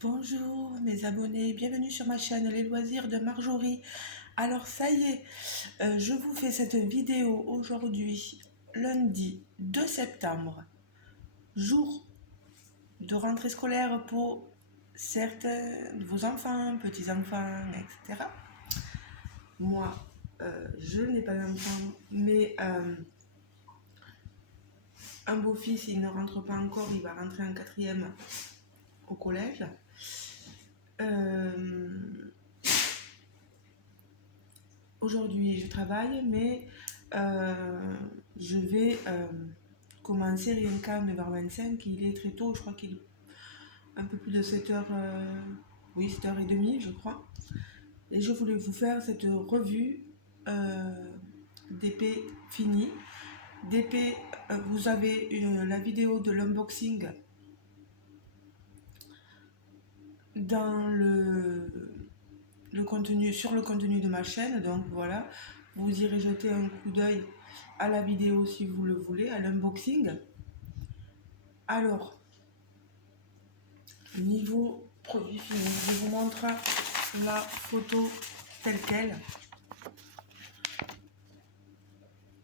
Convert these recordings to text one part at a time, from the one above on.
Bonjour mes abonnés, bienvenue sur ma chaîne Les Loisirs de Marjorie. Alors ça y est, je vous fais cette vidéo aujourd'hui, lundi 2 septembre, jour de rentrée scolaire pour certains de vos enfants, petits-enfants, etc. Moi, je n'ai pas d'enfant, mais un beau-fils, il ne rentre pas encore, il va rentrer en quatrième au collège. Aujourd'hui, je travaille, mais je vais commencer rien qu'à 9h25. Il est très tôt, je crois qu'il est un peu plus de 7h, oui, 7h30, je crois. Et je voulais vous faire cette revue d'épée finie. D'épée, vous avez la vidéo de l'unboxing dans le contenu, sur le contenu de ma chaîne. Donc voilà, vous irez jeter un coup d'œil à la vidéo si vous le voulez, à l'unboxing. Alors, niveau produit fini, je vous montre la photo telle quelle.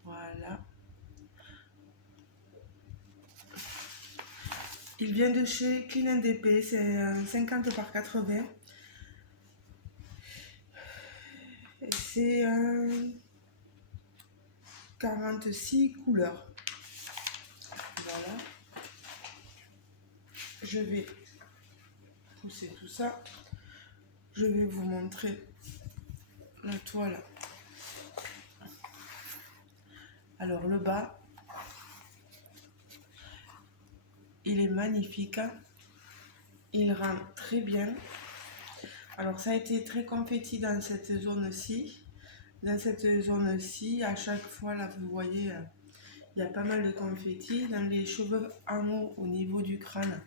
Voilà. Il vient de chez Clean & DP, c'est un 50 par 80. C'est un 46 couleurs. Voilà. Je vais pousser tout ça. Je vais vous montrer la toile. Alors le bas, il est magnifique. Il rend très bien. Alors ça a été très confetti dans cette zone-ci. Dans cette zone-ci, à chaque fois, là, vous voyez, il y a pas mal de confetti. Dans les cheveux en haut, au niveau du crâne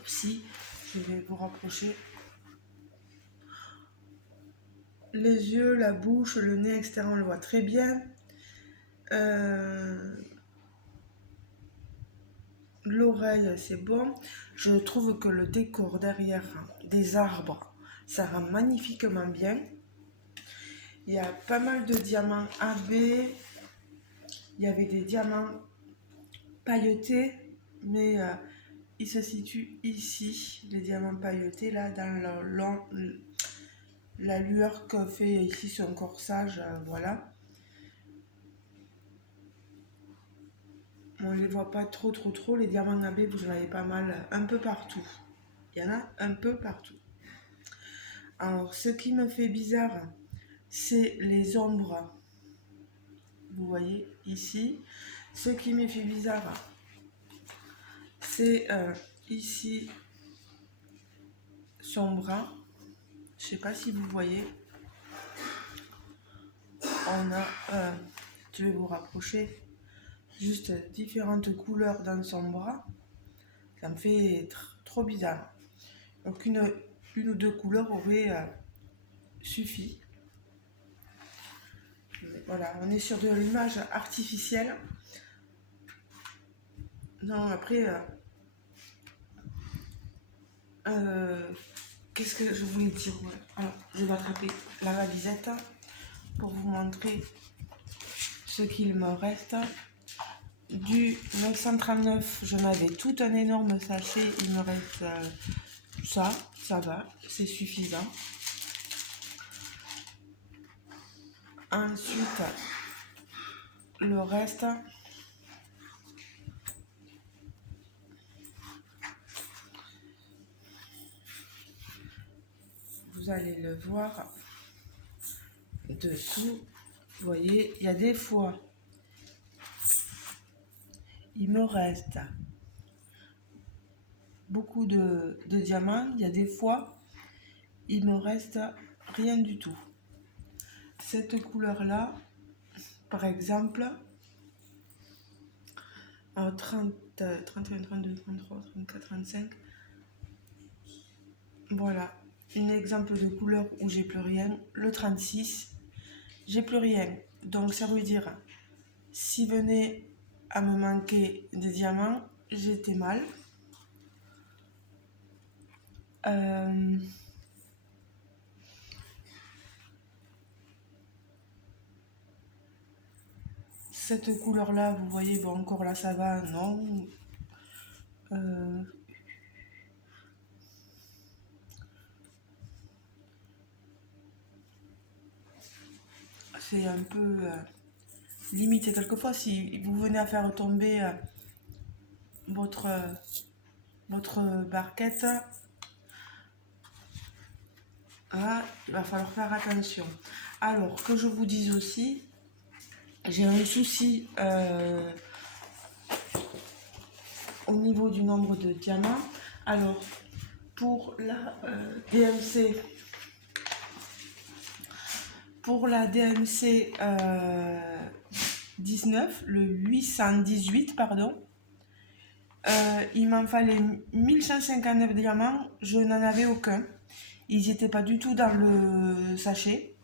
aussi, je vais vous rapprocher. Les yeux, la bouche, le nez, etc., on le voit très bien. L'oreille, c'est bon. Je trouve que le décor derrière des arbres, ça rend magnifiquement bien. Il y a pas mal de diamants AB. Il y avait des diamants pailletés, mais il se situe ici, les diamants pailletés, là, dans la lueur que fait ici son corsage, voilà. On ne les voit pas trop, les diamants AB, vous en avez pas mal, un peu partout. Il y en a un peu partout. Alors, ce qui me fait bizarre, c'est les ombres. Vous voyez ici. Ce qui me fait bizarre, c'est ici son bras. Je sais pas si vous voyez. On a, je vais vous rapprocher, juste différentes couleurs dans son bras. Ça me fait trop bizarre. Donc une ou deux couleurs auraient suffi. Voilà, on est sur de l'image artificielle. Non, après, qu'est-ce que je voulais dire? Alors, je vais attraper la valisette pour vous montrer ce qu'il me reste. Du 939, j'en avais tout un énorme sachet. Il me reste ça va, c'est suffisant. Ensuite, le reste, vous allez le voir dessous. Vous voyez, il y a des fois, il me reste beaucoup de diamants. Il y a des fois, il me reste rien du tout. Cette couleur-là, par exemple, 30, 31, 32, 33, 34, 35. Voilà, un exemple de couleur où j'ai plus rien. Le 36, j'ai plus rien. Donc ça veut dire, si venait à me manquer des diamants, j'étais mal. Euh, cette couleur-là, vous voyez, bon, encore là, ça va, non. Euh, c'est un peu limité. Quelquefois, si vous venez à faire tomber votre, votre barquette, ah, il va falloir faire attention. Alors, que je vous dise aussi, j'ai un souci au niveau du nombre de diamants. Alors, pour la DMC, pour la DMC 19, le 818, pardon, il m'en fallait 1159 diamants, je n'en avais aucun. Ils n'étaient pas du tout dans le sachet.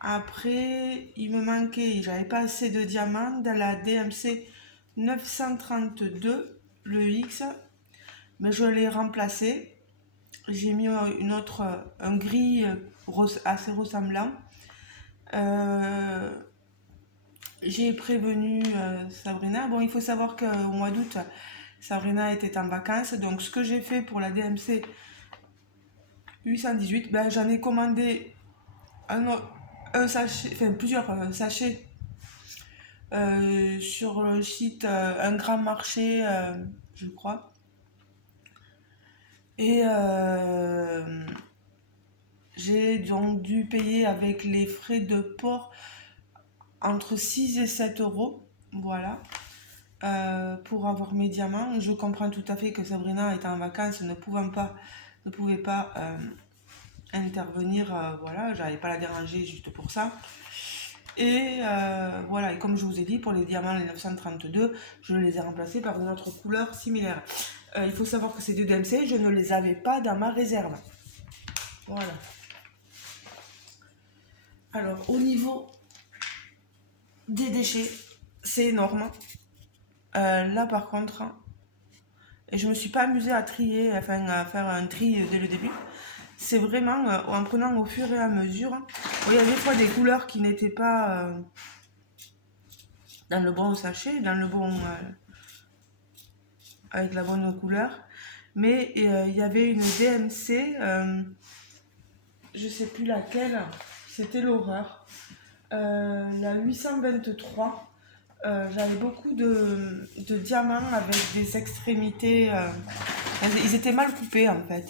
Après, il me manquait, j'avais pas assez de diamants dans la DMC 932, le X, mais je l'ai remplacé. J'ai mis un gris assez ressemblant. J'ai prévenu Sabrina. Bon, il faut savoir qu'au mois d'août, Sabrina était en vacances. Donc, ce que j'ai fait pour la DMC 818, ben, j'en ai commandé un sachet, enfin plusieurs sachets sur le site Un Grand Marché, je crois. Et j'ai donc dû payer avec les frais de port entre 6 et 7 euros. Voilà. Pour avoir mes diamants. Je comprends tout à fait que Sabrina était en vacances, ne pouvait pas intervenir. Voilà, j'allais pas la déranger juste pour ça. Et voilà, et comme je vous ai dit, pour les diamants les 932, je les ai remplacés par une autre couleur similaire. Il faut savoir que ces deux DMC, je ne les avais pas dans ma réserve. Voilà. Alors, au niveau des déchets, c'est énorme. Là, par contre, et je me suis pas amusée à trier, enfin à faire un tri dès le début. C'est vraiment en prenant au fur et à mesure. Il y a des fois des couleurs qui n'étaient pas dans le bon sachet, dans le bon avec la bonne couleur. Mais il y avait une DMC, je sais plus laquelle, c'était l'horreur. La 823. J'avais beaucoup de diamants avec des extrémités. Ils étaient mal coupés en fait.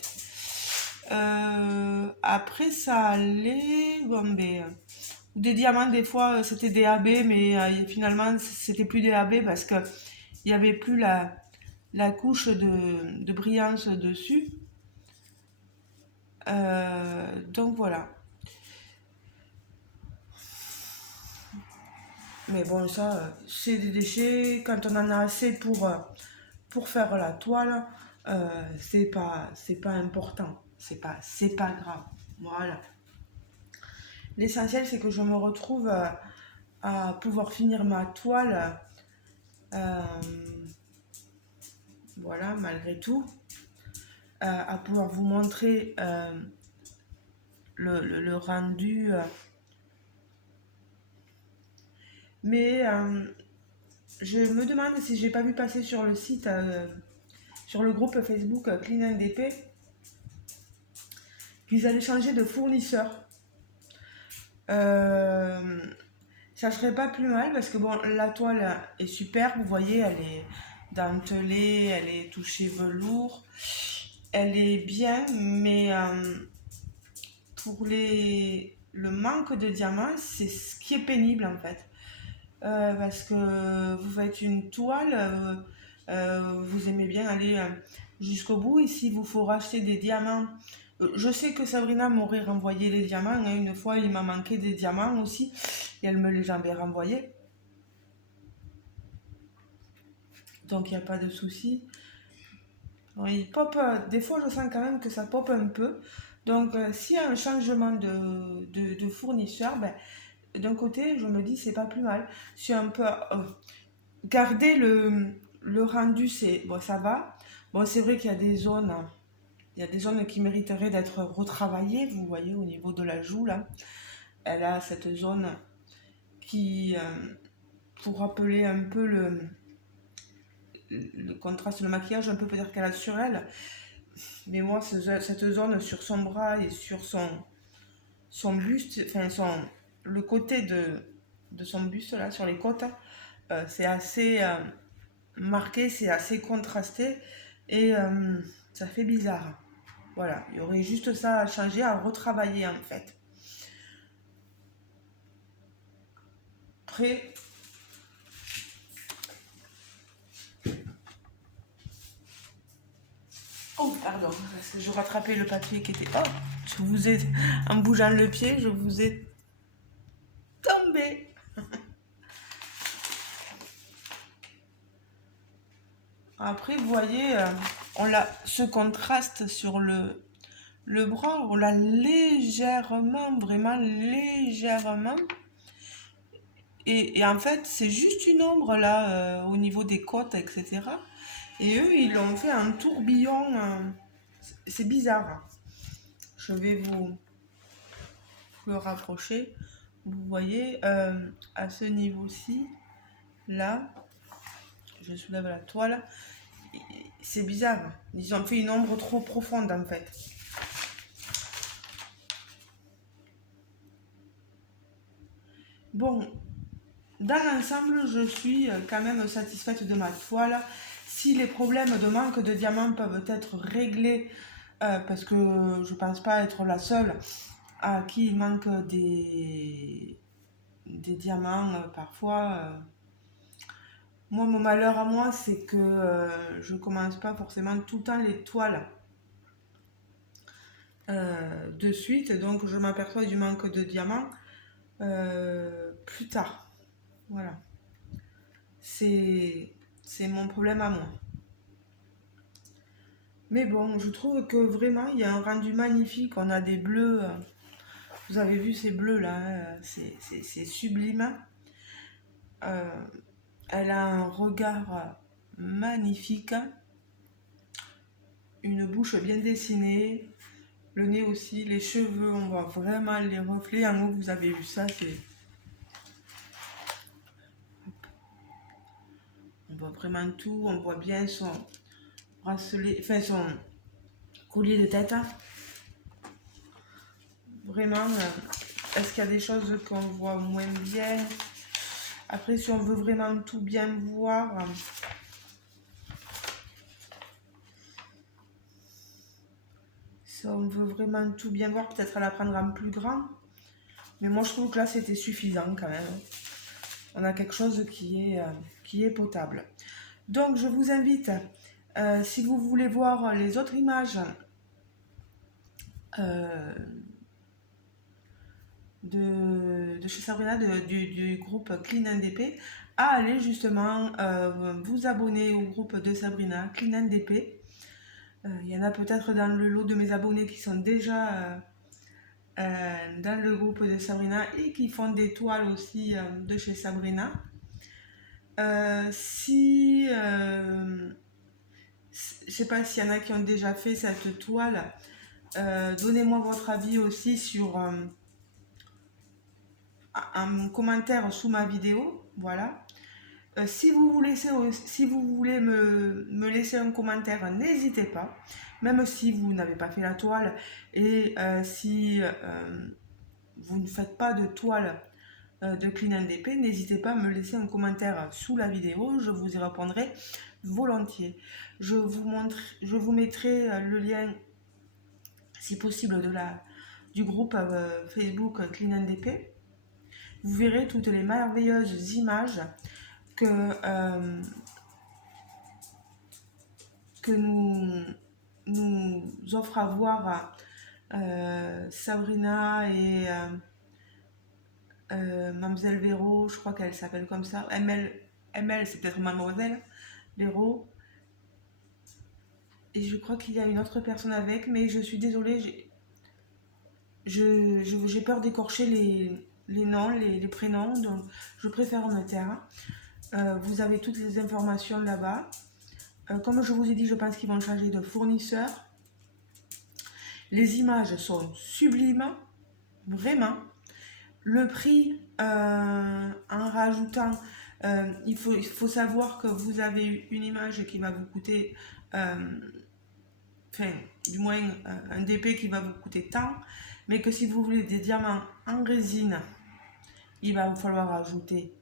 Après, ça allait. Bon, mais, des diamants, des fois, c'était des AB, mais finalement, c'était plus des AB parce qu'il n'y avait plus la couche de brillance dessus. Donc voilà. Mais bon, ça, c'est des déchets. Quand on en a assez pour faire la toile, c'est pas important. C'est pas grave. Voilà. L'essentiel, c'est que je me retrouve à pouvoir finir ma toile. euh, voilà, malgré tout. À pouvoir vous montrer le rendu. Mais je me demande si j'ai pas vu passer sur le site, sur le groupe Facebook Clean NDP, qu'ils allaient changer de fournisseur. Euh, Ça serait pas plus mal parce que bon, la toile est super, vous voyez, elle est dentelée, elle est touchée velours, elle est bien, mais pour le manque de diamants, c'est ce qui est pénible en fait. Parce que vous faites une toile, vous aimez bien aller jusqu'au bout, et s'il vous faut racheter des diamants, je sais que Sabrina m'aurait renvoyé les diamants, hein, une fois il m'a manqué des diamants aussi, et elle me les avait renvoyés, donc il n'y a pas de souci. Il pop, des fois je sens quand même que ça pop un peu, donc s'il y a un changement de fournisseur, ben, d'un côté, je me dis, c'est pas plus mal. Si un peu garder le rendu, c'est bon, ça va. Bon, c'est vrai qu'il y a des zones. Il y a des zones qui mériteraient d'être retravaillées. Vous voyez, au niveau de la joue, là, elle a cette zone qui, pour rappeler un peu le contraste, le maquillage, un peu peut-être qu'elle a sur elle. Mais moi, cette zone sur son bras et sur son buste, enfin, le côté de son buste, là, sur les côtes, c'est assez marqué, c'est assez contrasté et ça fait bizarre. Voilà, il y aurait juste ça à changer, à retravailler en fait. Après, oh pardon, parce que je rattrapais le papier qui était. Oh, je vous ai, en bougeant le pied, je vous ai tombé. Après, vous voyez, on a ce contraste sur le bras, on l'a légèrement, vraiment légèrement. Et en fait, c'est juste une ombre là, au niveau des côtes, etc. Et eux, ils l'ont fait un tourbillon. C'est bizarre. Je vais vous le rapprocher. Vous voyez, à ce niveau-ci, là, je soulève la toile. C'est bizarre. Ils ont fait une ombre trop profonde en fait. Bon, dans l'ensemble, je suis quand même satisfaite de ma toile. Si les problèmes de manque de diamants peuvent être réglés, parce que je pense pas être la seule à qui il manque des diamants parfois. Moi, mon malheur à moi, c'est que je commence pas forcément tout le temps les toiles de suite, donc je m'aperçois du manque de diamants plus tard. Voilà. C'est mon problème à moi. Mais bon, je trouve que vraiment, il y a un rendu magnifique. On a des bleus. Vous avez vu ces bleus là, c'est sublime. Euh, Elle a un regard magnifique, une bouche bien dessinée, le nez aussi, les cheveux, on voit vraiment les reflets. En haut, vous avez vu ça, on voit vraiment tout, on voit bien son bracelet, enfin son collier de tête. Vraiment, est-ce qu'il y a des choses qu'on voit moins bien? Après, si on veut vraiment tout bien voir, si on veut vraiment tout bien voir, peut-être à la prendre en plus grand. Mais moi, je trouve que là, c'était suffisant quand même. On a quelque chose qui est potable. Donc, je vous invite, si vous voulez voir les autres images de chez Sabrina, du groupe Clean NDP, à aller justement vous abonner au groupe de Sabrina, Clean NDP. Il y en a peut-être dans le lot de mes abonnés qui sont déjà dans le groupe de Sabrina et qui font des toiles aussi de chez Sabrina. Si je sais pas s'il y en a qui ont déjà fait cette toile, donnez-moi votre avis aussi sur un commentaire sous ma vidéo. Voilà. Si vous voulez me laisser un commentaire, n'hésitez pas. Même si vous n'avez pas fait la toile et si vous ne faites pas de toile de Clean NDP, n'hésitez pas à me laisser un commentaire sous la vidéo, je vous y répondrai volontiers. Je vous mettrai le lien, si possible, du groupe Facebook Clean NDP. Vous verrez toutes les merveilleuses images que nous offre à voir Sabrina et Mademoiselle Véro, je crois qu'elle s'appelle comme ça. ML, c'est peut-être Mademoiselle Véro. Et je crois qu'il y a une autre personne avec, mais je suis désolée, j'ai peur d'écorcher les noms, les prénoms, donc je préfère me taire. Vous avez toutes les informations là-bas. Comme je vous ai dit, je pense qu'ils vont changer de fournisseur. Les images sont sublimes, vraiment. Le prix, en rajoutant, il faut savoir que vous avez une image qui va vous coûter, enfin, du moins un DP qui va vous coûter tant, mais que si vous voulez des diamants en résine, il va vous falloir ajouter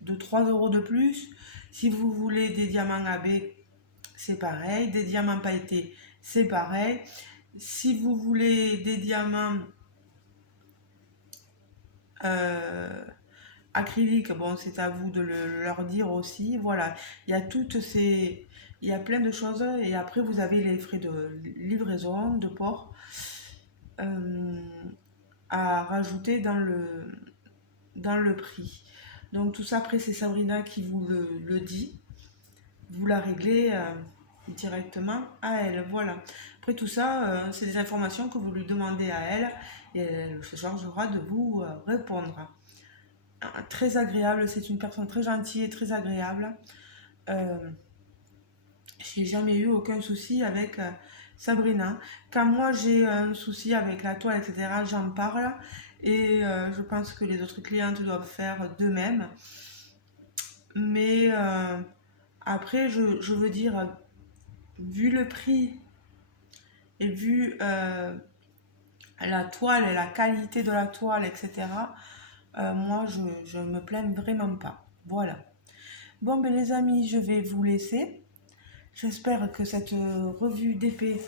de 3 euros de plus. Si vous voulez des diamants AB, c'est pareil. Des diamants pailletés, c'est pareil. Si vous voulez des diamants acryliques, bon, c'est à vous de leur dire aussi. Voilà, il y a toutes ces... Il y a plein de choses. Et après, vous avez les frais de livraison, de port, à rajouter dans le prix. Donc tout ça, après, c'est Sabrina qui vous le dit. Vous la réglez directement à elle. Voilà. Après tout ça, c'est des informations que vous lui demandez à elle et elle se chargera de vous répondre. Très agréable, c'est une personne très gentille et très agréable. J'ai jamais eu aucun souci avec Sabrina. Quand moi j'ai un souci avec la toile, etc., j'en parle et je pense que les autres clientes doivent faire de même. Mais après, je veux dire, vu le prix et vu la toile et la qualité de la toile, etc., moi, je me plains vraiment pas. Voilà. Bon, ben les amis, je vais vous laisser. J'espère que cette revue d'épée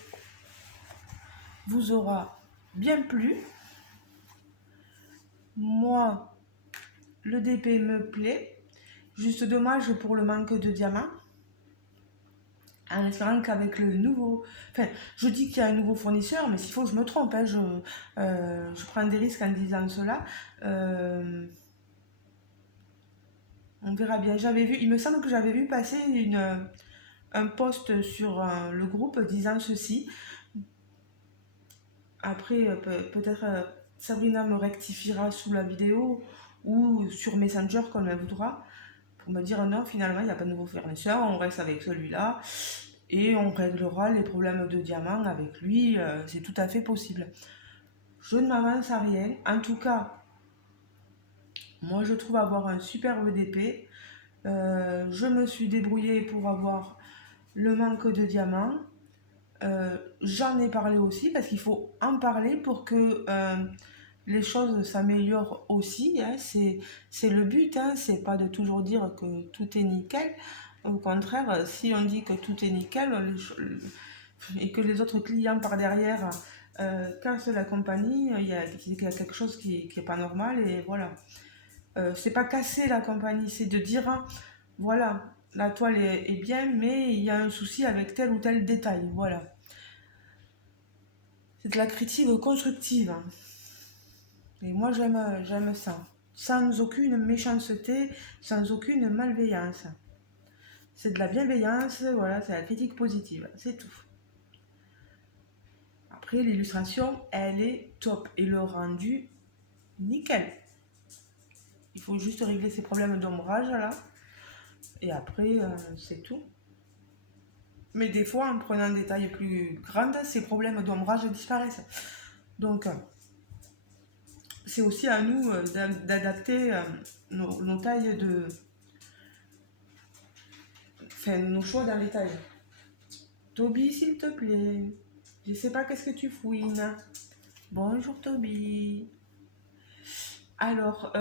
vous aura bien plu. Moi, le DP me plaît. Juste dommage pour le manque de diamants. En espérant qu'avec le nouveau... Enfin, je dis qu'il y a un nouveau fournisseur, mais s'il faut, je me trompe. Hein, je prends des risques en disant cela. On verra bien. J'avais vu, il me semble que j'avais vu passer un post sur le groupe disant ceci. Après, peut-être Sabrina me rectifiera sous la vidéo ou sur Messenger comme elle voudra pour me dire non, finalement, il n'y a pas de nouveau fournisseur, on reste avec celui-là et on réglera les problèmes de diamant avec lui, c'est tout à fait possible. Je ne m'avance à rien. En tout cas, moi, je trouve avoir un superbe DP. Je me suis débrouillée pour avoir le manque de diamants. J'en ai parlé aussi parce qu'il faut en parler pour que les choses s'améliorent aussi. Hein. C'est le but, hein. C'est pas de toujours dire que tout est nickel. Au contraire, si on dit que tout est nickel et que les autres clients par derrière cassent la compagnie, il y a quelque chose qui est pas normal et voilà. C'est pas casser la compagnie, c'est de dire hein, voilà, la toile est bien, mais il y a un souci avec tel ou tel détail. Voilà. C'est de la critique constructive. Hein. Et moi, j'aime ça. Sans aucune méchanceté, sans aucune malveillance. C'est de la bienveillance, voilà, c'est la critique positive, c'est tout. Après, l'illustration, elle est top. Et le rendu, nickel. Il faut juste régler ces problèmes d'ombrage, là. Et après, c'est tout. Mais des fois, en prenant des tailles plus grandes, ces problèmes d'ombrage disparaissent. Donc, c'est aussi à nous d'adapter nos tailles de... Enfin, nos choix dans les tailles. Toby, s'il te plaît. Je sais pas qu'est-ce que tu fouines. Bonjour, Toby. Alors,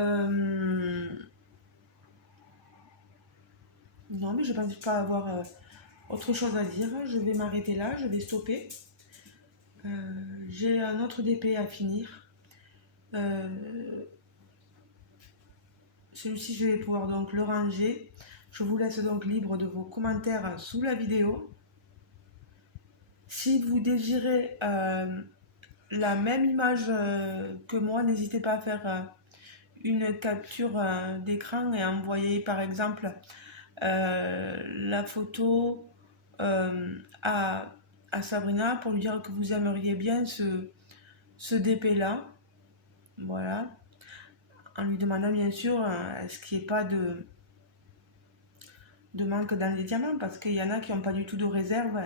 non, mais je pense pas avoir autre chose à dire. Je vais m'arrêter là, je vais stopper. J'ai un autre DP à finir. Celui-ci, je vais pouvoir donc le ranger. Je vous laisse donc libre de vos commentaires sous la vidéo. Si vous désirez la même image que moi, n'hésitez pas à faire une capture d'écran et à envoyer par exemple la photo à Sabrina pour lui dire que vous aimeriez bien ce DP là. Voilà. En lui demandant bien sûr est-ce qu'il n'y ait pas de manque dans les diamants, parce qu'il y en a qui n'ont pas du tout de réserve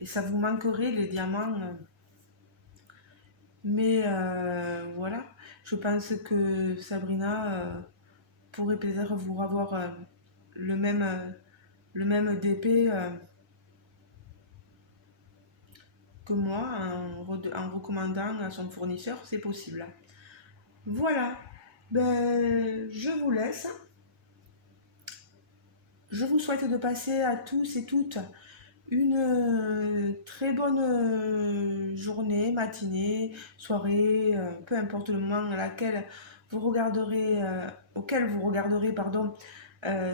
et ça vous manquerait les diamants. Mais voilà, je pense que Sabrina pourrait peut-être vous avoir le même DP que moi en recommandant à son fournisseur, c'est possible. Voilà, ben, je vous laisse. Je vous souhaite de passer à tous et toutes une très bonne journée, matinée, soirée, peu importe le moment à laquelle vous regarderez, auquel vous regarderez pardon,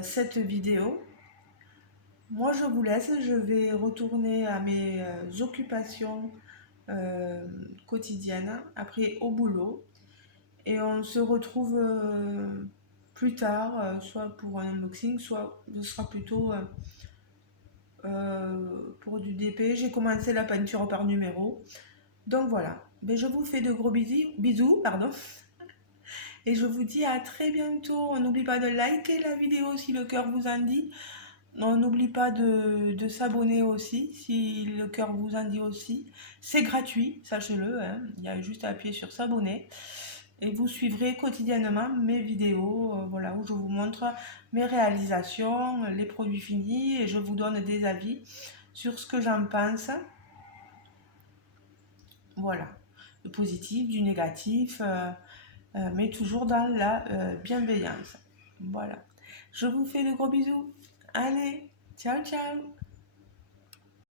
cette vidéo. Moi, je vous laisse, je vais retourner à mes occupations quotidiennes, après au boulot, et on se retrouve plus tard, soit pour un unboxing, soit ce sera plutôt pour du DP. J'ai commencé la peinture par numéro. Donc voilà. Ben, je vous fais de gros bisous, pardon. Et je vous dis à très bientôt. On n'oublie pas de liker la vidéo si le cœur vous en dit. On n'oublie pas de s'abonner aussi si le cœur vous en dit aussi. C'est gratuit, sachez-le. Hein. Il y a juste à appuyer sur s'abonner. Et vous suivrez quotidiennement mes vidéos voilà, où je vous montre mes réalisations, les produits finis et je vous donne des avis sur ce que j'en pense. Voilà, du positif, du négatif, mais toujours dans la bienveillance. Voilà, je vous fais de gros bisous. Allez, ciao ciao.